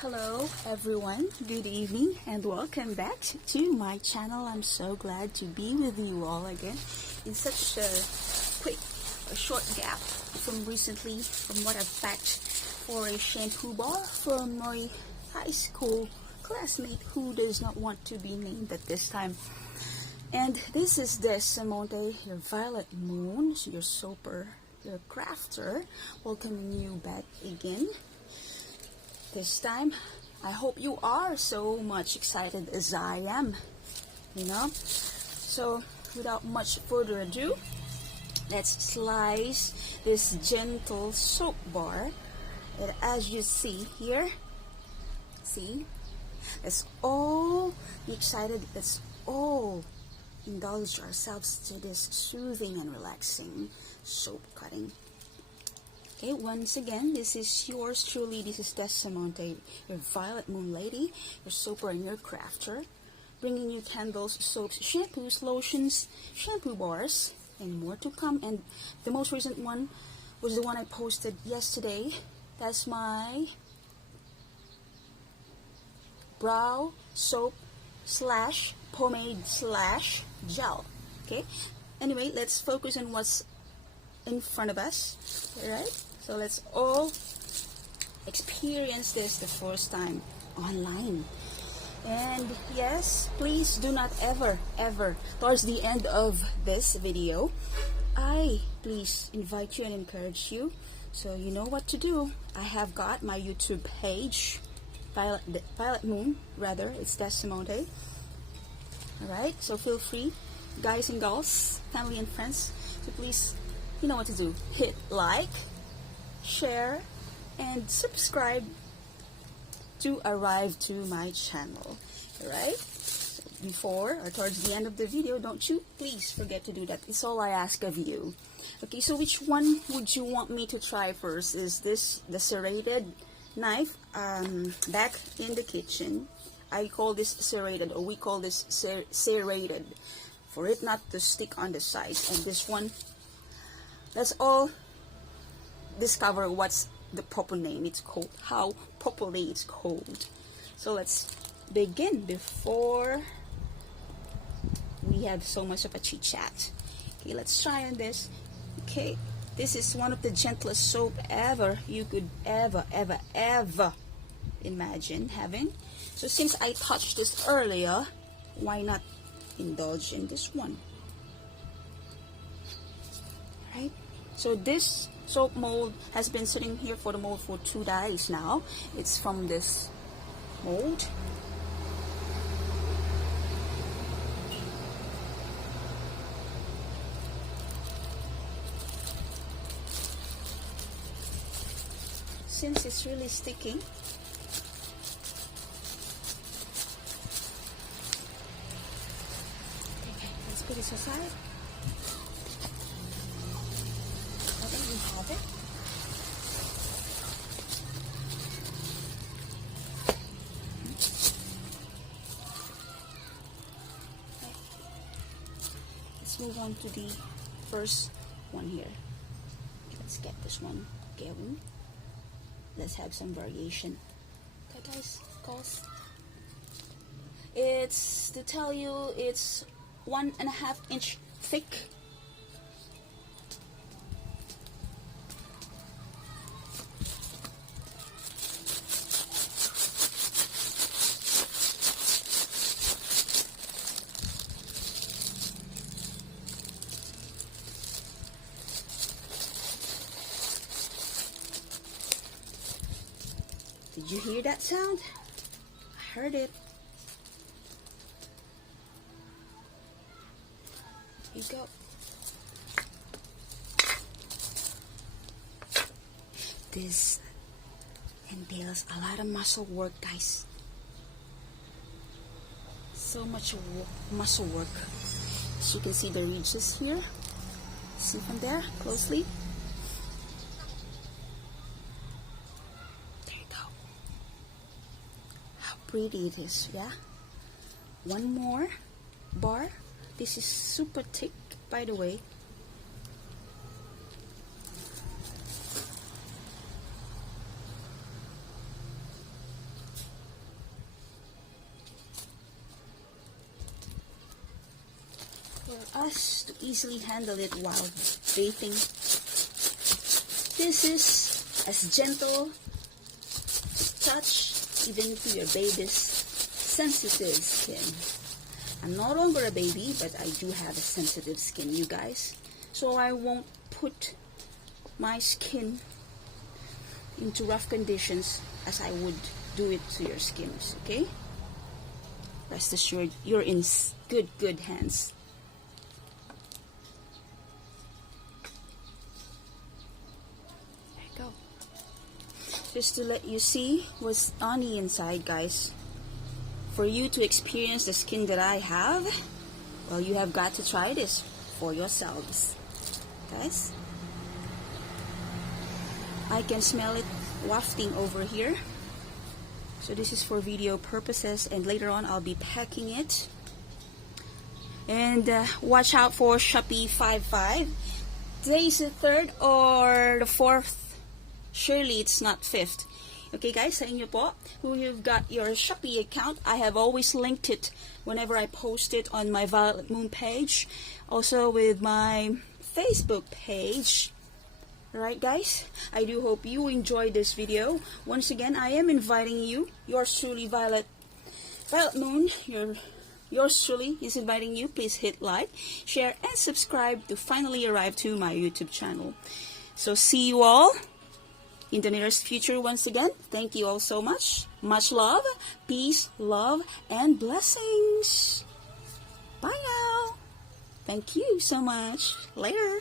Hello everyone, good evening and welcome back to my channel. I'm so glad to be with you all again in such a short gap from recently from what I've packed for a shampoo bar from my high school classmate who does not want to be named at this time. And this is Monte, your Violet Moon, your soaper, your crafter, welcoming you back again. This time, I hope you are so much excited as I am, So, without much further ado, let's slice this gentle soap bar. And as you see here, let's all be excited. Let's all indulge ourselves to this soothing and relaxing soap cutting. Okay, once again, this is yours truly. This is Monte, your Violet Moon Lady, your soaper and your crafter, bringing you candles, soaps, shampoos, lotions, shampoo bars, and more to come. And the most recent one was the one I posted yesterday. That's my brow soap slash pomade slash gel. Okay, anyway, let's focus on what's in front of us. Alright, so let's all experience this the first time online. And yes, please do not ever towards the end of this video, I please invite you and encourage you, so you know what to do. I have got my YouTube page, Violet Moon rather, it's Monte. Alright, so feel free, guys and girls, family and friends, to please, you know what to do. Hit like, share, and subscribe to arrive to my channel. Alright? So before or towards the end of the video, don't you please forget to do that. It's all I ask of you. Okay, so which one would you want me to try first? Is this the serrated knife back in the kitchen? I call this serrated, or we call this serrated, for it not to stick on the sides. And this one, let's all discover what's the proper name it's called, how properly it's called. So let's begin before we have so much of a chit chat. Okay, let's try on this. Okay, this is one of the gentlest soap ever you could ever imagine having. So since I touched this earlier, why not indulge in this one? Right? So this soap mold has been sitting here for the mold for 2 days now. It's from this mold. Since it's really sticking, okay, let's put this aside. Have it. Okay. Let's move on to the first one here. Let's get this one going. Let's have some variation. Okay, guys, girls. It's to tell you, it's 1.5 inch thick. Did you hear that sound? I heard it. Here you go. This entails a lot of muscle work, guys. So much muscle work. As you can see the ridges here. See from there closely. Pretty it is, yeah. One more bar. This is super thick, by the way. for us to easily handle it while bathing. This is as gentle touch even to your baby's sensitive skin. I'm no longer a baby, but I do have a sensitive skin, you guys. So I won't put my skin into rough conditions as I would do it to your skins, okay? Rest assured, you're in good hands. There you go. Just to let you see what's on the inside, guys. For you to experience the skin that I have, well, you have got to try this for yourselves, guys. I can smell it wafting over here. So this is for video purposes, and later on I'll be packing it. And watch out for Shoppee 55. Today is the 3rd or the 4th. Surely it's not 5th. Okay guys, sa inyo po, who you've got your Shoppee account, I have always linked it whenever I post it on my Violet Moon page. Also with my Facebook page. Alright guys, I do hope you enjoyed this video. Once again, I am inviting you, yours truly Violet Moon, yours truly is inviting you. Please hit like, share, and subscribe to finally arrive to my YouTube channel. So see you all in the nearest future once again. Thank you all so much. Much love, peace, love, and blessings. Bye now. Thank you so much. Later.